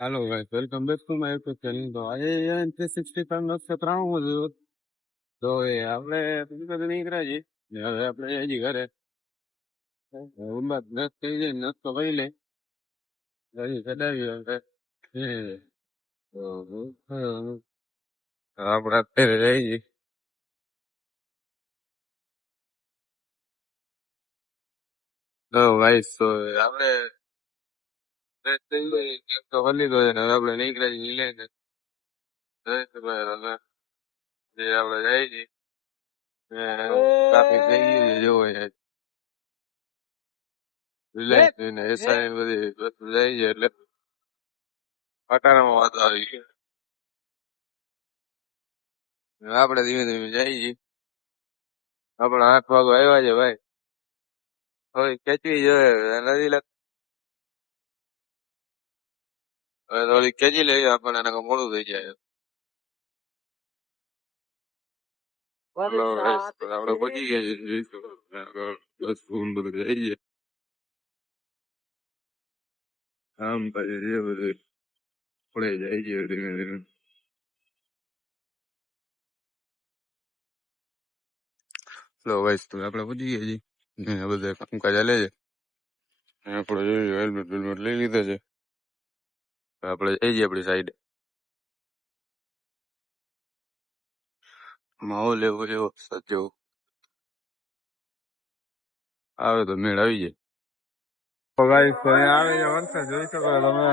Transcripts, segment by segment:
Hello guys, welcome back to my YouTube channel. તો આજે 365 /93 તો એ આપણે નીકળ્યા છીએ ને હવે આપણે હજી ઘરે ઉંમર નસ થઈ જાય, નસ્તો કરી લે હજી ચડાવી હવે તો આપણે અત્યારે જઈ છીએ. તો ગાઈસ, તો આપણે નસ થઈ જાય, નસ્તો કરી લીધો છે ને હવે આપણે નીકળ્યા છીએ લઈને આપણે જઈએ છીએ. ટ્રાફિક થઈ ગયું છે જોવો રિલાયન્સ ને એસઆઈ બધી વસ્તુ જાય છે એટલે અટાણામાં વાતો આવી ગયો. આપણે ધીમે ધીમે જઈએ છીએ. આપણા 8 વાગે આવ્યા છે ભાઈ. હવે ખેંચવી જોઈએ નથી લાગતું. હવે થોડી ખેંચી લઈએ આપણને નકર મોડું થઈ જાય. આપણે પહોંચી ગયા છીએ. બસ ફોન બધું જઈ છે આમ પછી જે બધું પડે જાય છે ધીમે ધીમે. લો ભાઈ, તો આપણે પહોંચી ગયા છીએ ને બધા કામકાજ ચાલે છે. આપણે જોયું હેલ્મેટ બેલ્મેટ લઈ લીધા છે. આપણે જઈ છીએ આપણી સાઈડ. માહોલ એવો એવો સજ્જો આવે તો મેળ આવી જાય. તો ગાઈસ, તો અહીંયા આવે છે વરસાદ જોઈ શકો છો તમે.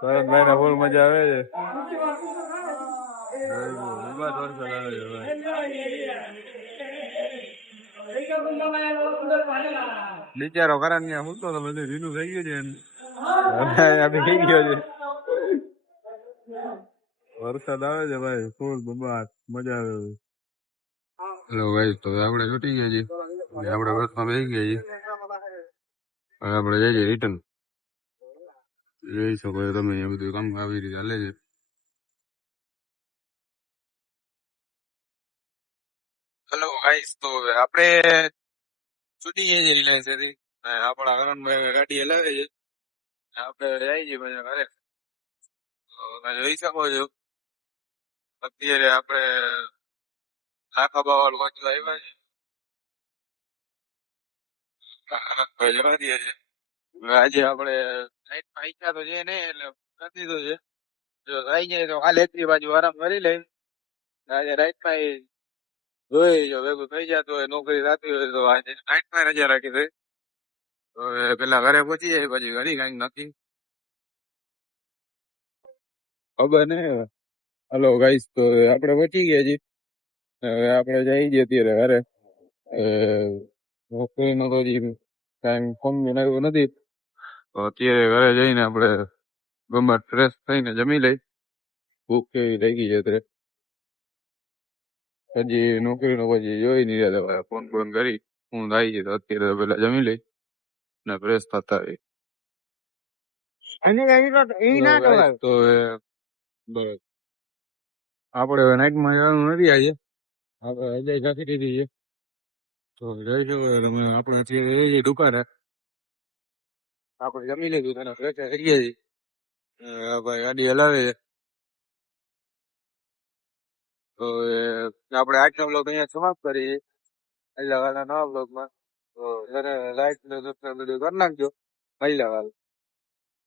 શરદભાઈ ને ફૂલ મજા આવે છે. વરસાદ આવે છે ભાઈ. બિચારો કરણ ત્યાં મૂકતો તો બધું ભીનું થઈ ગયું છે થઈ ગયો છે. વરસાદ આવે છે ભાઈ, ફૂલ બબાટ મજા આવે. હેલો ગાઈસ, તો આપણે છૂટી ગયા છીએ. આપણે બસમાં બેસી ગયા છીએ. હવે આપણે જઈએ છીએ રિટર્ન. જોઈ શકો છો તમે, એ બધું કામ આવી રીતે ચાલે છે. હેલો ગાઈસ, તો આપણે છૂટી જઈએ છીએ રિલાયન્સ થી. આપણા હરણભાઈ ગાડી હલાવે છે. આપણે જઈએ છીએ બધા ઘરે. જોઈ શકો છો અત્યારે આપણે આખા બાવળ પહોંચવા આવ્યા છે. જવા દઈએ છે. આજે આપણે નાઈટમાં ઈચ્છા તો છે નહીં એટલે નથી તો છે. જો થઈ જાય તો કાલે એટલી બાજુ આરામ કરી લઈ. આજે નાઈટમાં જોઈ જો ભેગું થઈ જતું હોય, નોકરી થતી હોય તો આજે નાઈટમાં રજા રાખી દે. તો પેલા ઘરે પહોંચી જાય પછી ઘડી કઈક નથી ખબર નહીં. હલો ગાઈસ, તો આપણે પહોંચી ગયા છીએ. હવે આપણે જઈ છીએ અત્યારે ઘરે. નોકરીનો તો હજી ટાઈમ ફોન આવ્યો નથી. તો અત્યારે ઘરે જઈને આપણે ગમે ફ્રેશ થઈને જમી લઈ. ભૂખ કેવી લાગી છે અત્યારે. હજી નોકરીનો પછી જોઈ નહીં રહ્યા. ફોન ફોન કરી હું થાય છે તો અત્યારે પેલા જમી લઈ ને ફ્રેશ થતા હોય. તો બસ આપણે હવે નાઇટમાં જવાનું નથી આજે. આપણે રજા રાખી દીધી છે. તો રહીશું આપણે અત્યારે જઈએ દુકાને. આપણે જમી લીધું તેને ફ્રેશ થઈ ગયા છીએ. ભાઈ ગાડી હલાવે છે. તો આપણે આજનો બ્લોગ અહીંયા સમાપ્ત કરીએ. એટલે નવા બ્લોગમાં તો લાઈક ને સબસ્ક્રાઇબ બધું કરી નાખજો. મળી